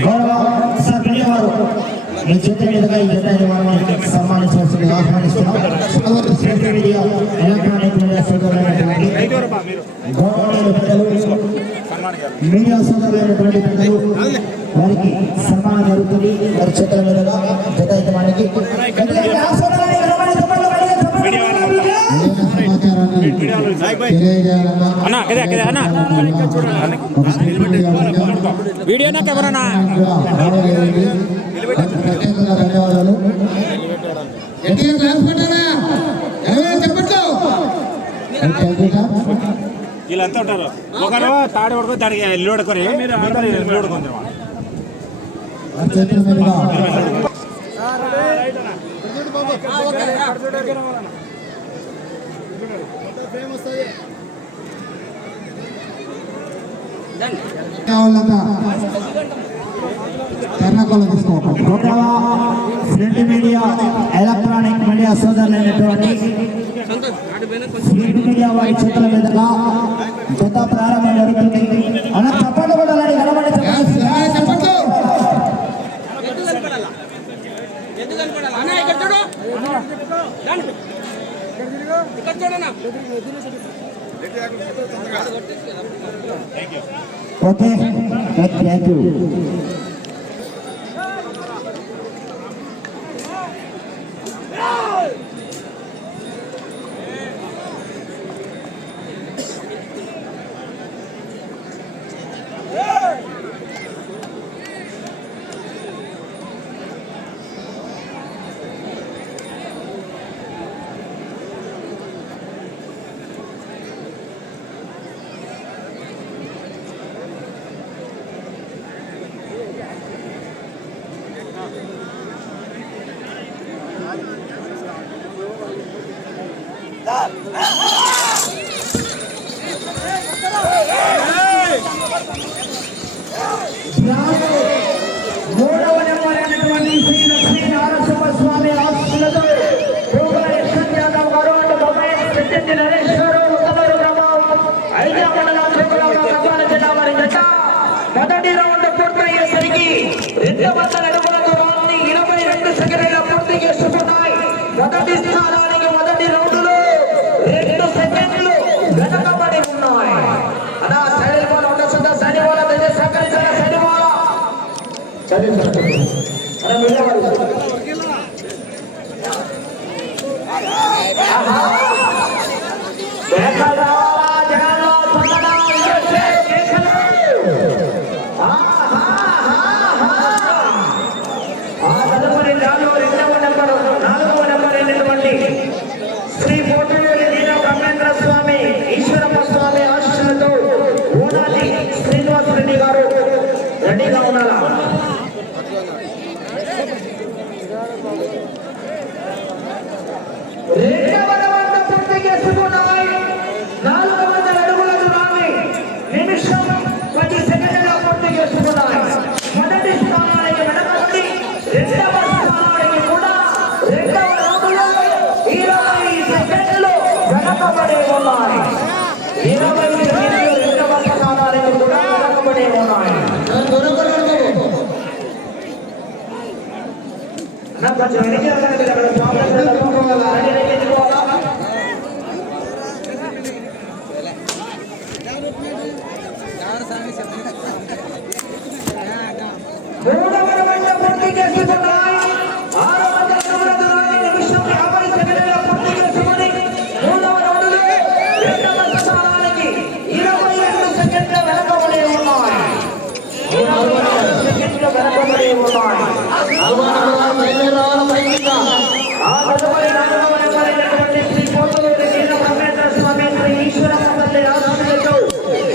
గౌరవ సభ్యులు వారు మీ చేతి మీదుగా ఈ జెండా నిర్మాణాన్ని సన్మానించవలసింది ఆహ్వానిస్తున్నాం మీడియా ఎలక్ట్రానిక్ మీడియా సోదరులైనటువంటి గౌరవనీయులు మీడియా సోదరులైనటువంటి వారికి సన్మానం జరుగుతుంది వారి చేతుల మీదుగా అన్న పెట్టారా ఎవరైనా అన్న. వీడియో నాకు సార్ వీళ్ళంతా ఉంటారు. ఒకరు తాడి పడుకో దానికి ఇల్లు పడుకొని ఇల్లు పడుకుంది వారి చేతుల తీసుకోవాలి ప్రింట్ మీడియా ఎలక్ట్రానిక్ మీడియా సోదరులైనటువంటి ప్రింట్ మీడియా వారి చేతుల మీదుగా ప్రారంభం జరుగుతుంది. అన్న కూడా అన్న ఇక్కడ చూడు. ఇక్కడ చూడన్నా ఓకే థ్యాంక్ యూ మొదటి రౌండ్ పూర్తయ్యేసరికి రెండు వందల అడుగుల దూరాన్ని ఇరవై రెండు సెకండ్ల పూర్తి చేసుకున్నాయి. మొదటి స్థానానికి మొదటి రౌండ్లో రెండు సెకండ్లు వెనకబడి ఉన్నాయి. అలా శనివారం బాల్ ఉండొచ్చు సైడ్ బాల్ శనివారం సహకరించాలి అన్న ఆ తదుపరి నాలుగవ నెంబర్ అయినటువంటి శ్రీ పోతులూరి వీర బ్రహ్మేంద్ర స్వామి శ్రీ ఈశ్వరమ్మ తల్లి ఆశీస్సులతో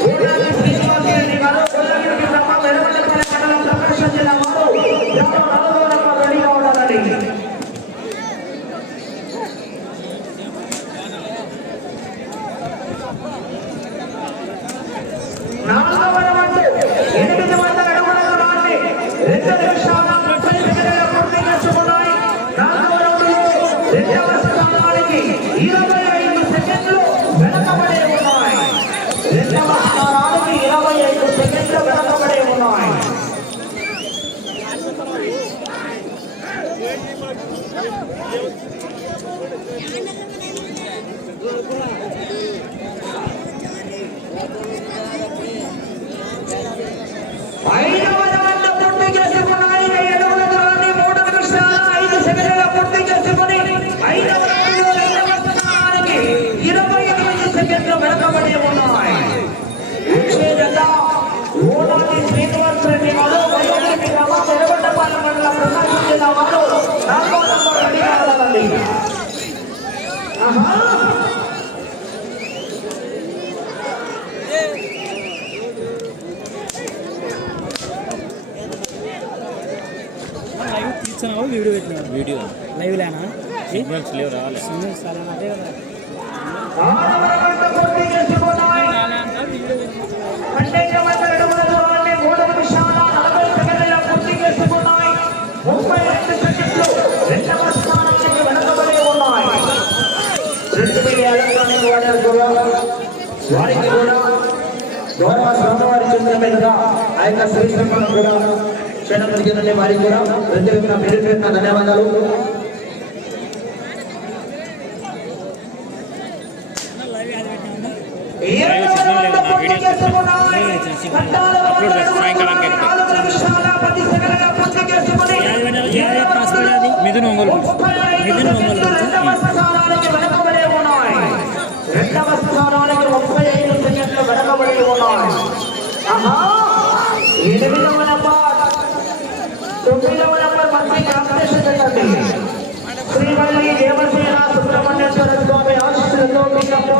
ఊరాలి శ్రీనివాస్ రెడ్డి గారు కొల్లగిరికి బ్రహ్మ వెలువల్లపల్లి మండలం ప్రకాశం జిల్లా వారు ఎవరో నాలుగవ నెంబర్ రెడీగా ఉండాలని నాలుగవ రౌండ్ ఎనిమిది వందల అడుగుల దూరాన్ని రెండు నిమిషాల ముప్పై సెకండ్ల పూర్తి చేసుకున్నాయి నాలుగవ రౌండ్లో రెండవ స్థానానికి వారు నాలుగో నంబర్ రెడీగా ఉండాలండి ఆహా లైవ్ తీస్తున్నావు వీడియో పెట్టినావు వీడియో లైవ్ లేనా సిగ్నల్స్ లేవు రావాలి సిగ్నల్స్ చాలా అదే కదా వాటర్ కూడా వారికి కూడా గౌరవ స్వామివారి చెందిన మీదుగా ఆ యొక్క శ్రీశంకరం కూడా క్షణం వారికి కూడా ప్రత్యేకంగా పేరు పేరున ధన్యవాదాలు అప్లోడ్ మిథున్ ఒంగోలు. మిథున్ ఒంగోలు. రెండవ స్థానానికి ముప్పై ఐదు సెకండ్లు వెనకబడి ఉన్నాయి ఎనిమిదవ నెంబర్ తొమ్మిదవ నెంబర్ మంచి కాంపిటీషన్ పెట్టండి శ్రీవల్లి దేవసేన సుబ్రహ్మణ్యేశ్వర స్వామి ఆశీస్సులతో మీకు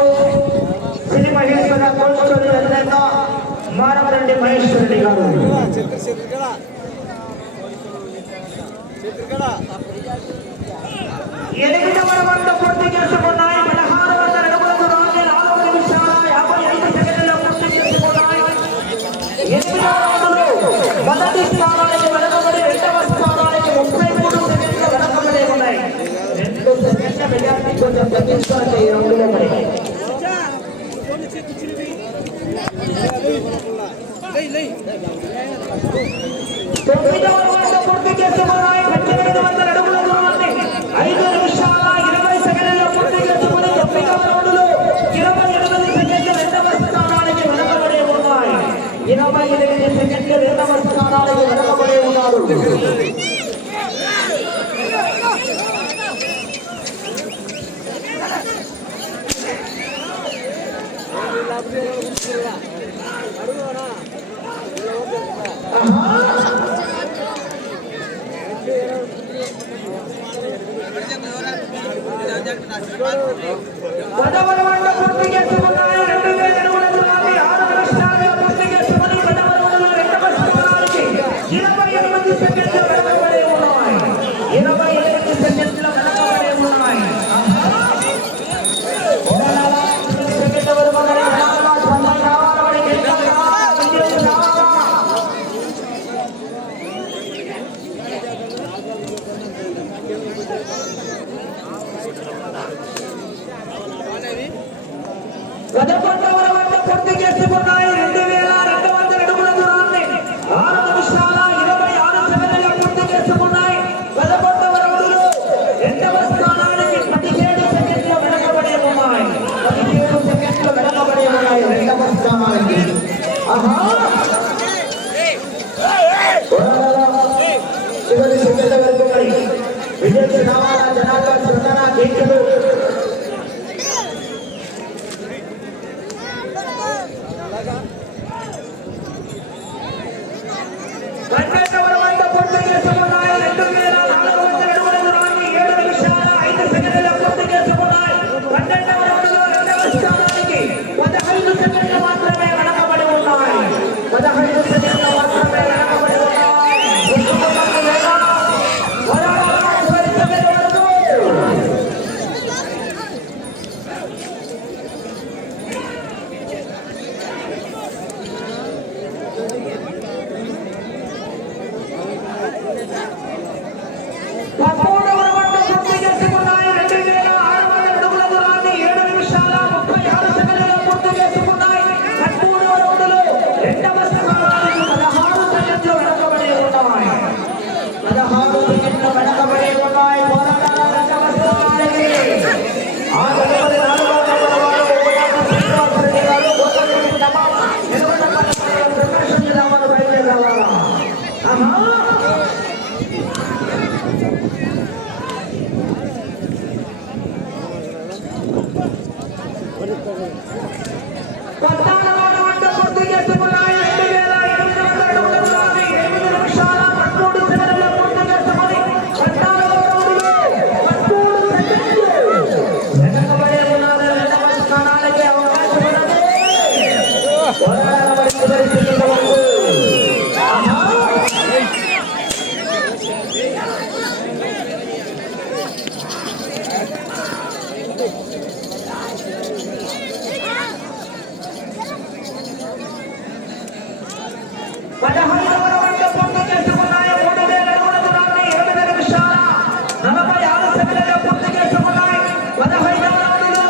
శ్రీ మహేశ్వర అధినేత మారవరెడ్డి మహేశ్వర రెడ్డి గారు స్థానానికి వెనకబడి రెండవ స్థానానికి ముప్పై మూడు సెకండ్లు వెనకబడి ఉన్నాయి రెండు సెకండ్ల మెజార్టీ కొంచెం తగ్గించుకోవాలి ఈ రౌండ్లో మరి తొమ్మిదవ వెనకబడి ఉన్నారు పదవ రౌండ్ పూర్తి చేసుకున్నాయి Gracias. ఎనిమిది నిమిషాల నలభై ఆరు సెకండ్లలో పూర్తి చేసుకున్నాయి. పదహైదవ రౌండ్లో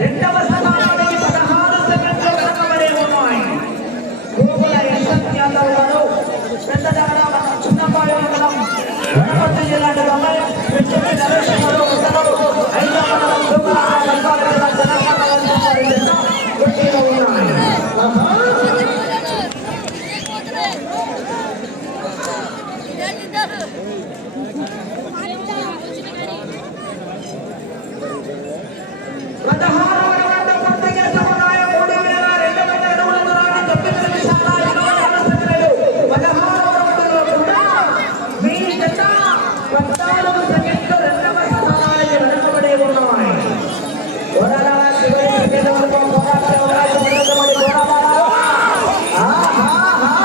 రెండవ స్థానానికి పదహారు సెకండ్లు వెనకబడి ఉన్నాయి. గోగుల యశ్వంత్ యాదవ్ గారు పెద్దదాడ మన చిన్నపాడు మండలం వనపర్తి జిల్లా అమ్మాయి పెద్దపల్లి నరేష్ గారు ఉత్తరాలు ఐదవ మండలం గోగుల రంగారెడ్డి జిల్లా తెలంగాణ రాష్ట్రం వారి పోటీలో ఉన్నాయి. ఆహా. పదహారవ రౌండ్ పూర్తి చేసుకున్నాయి. మూడు వేల రెండు వందల అడుగుల దూరాన్ని తొమ్మిది నిమిషాల ఇరవై ఆరు సెకండ్లు. పదహారవ రౌండ్లో కూడా మీ జత పద్నాలుగు సెకండ్లు రెండవ స్థానానికి వెనుకబడి ఉన్నాయి. పోరాడాల చివరి సెకండ్ వరకు పోరాటం అవకాశం ఉన్నటువంటి పోరాడాల. ఆహాహా.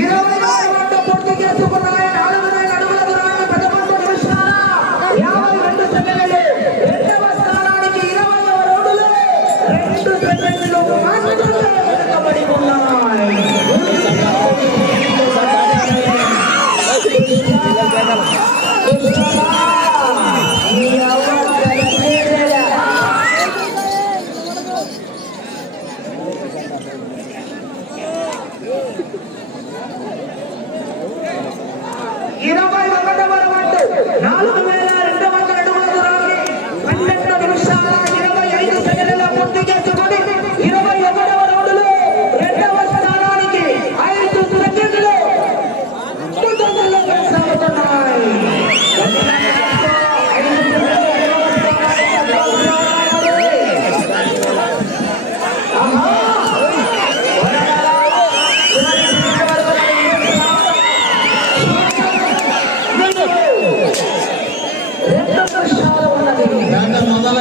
ఇరవై రౌండ్ పూర్తి చేసుకున్నాయి. నాలుగు mandava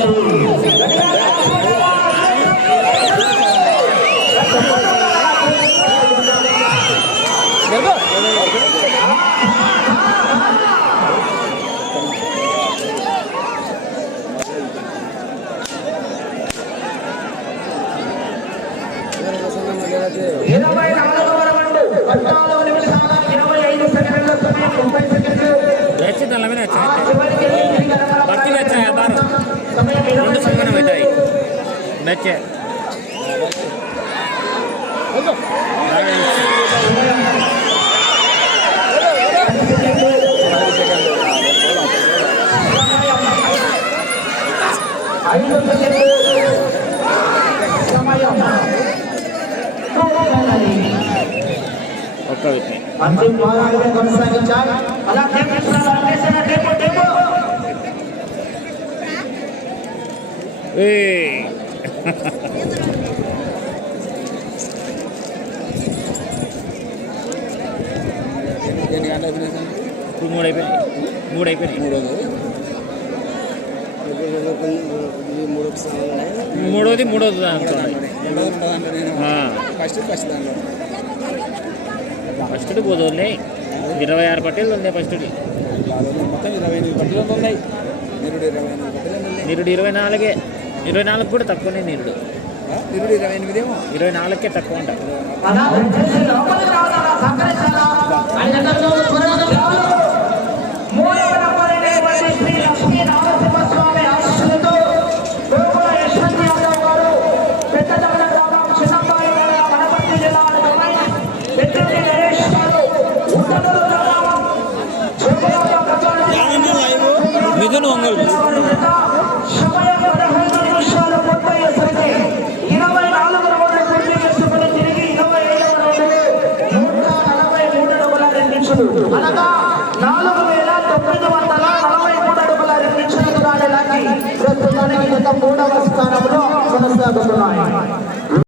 Raul. అంతిమ పోరాటం కొనసాగించాలి అలా Hey! మూడు అయిపోయినాయి మూడు అయిపోయినాయి మూడోది మూడోది మూడోది ఫస్ట్ ఫస్ట్ ఫస్ట్ ఫస్ట్ ఉన్నాయి. ఇరవై ఆరు పట్టీలు ఉన్నాయి ఫస్ట్ మొత్తం ఇరవై ఎనిమిది పట్టీలు ఉన్నాయి. నిరుడు ఇరవై నాలుగే. ఇరవై నాలుగు కూడా తక్కువనే నిరుడు. ఇరవై ఇరవై ఎనిమిది ఏమో ఇరవై నాలుగుకే తక్కువ ఉంటారు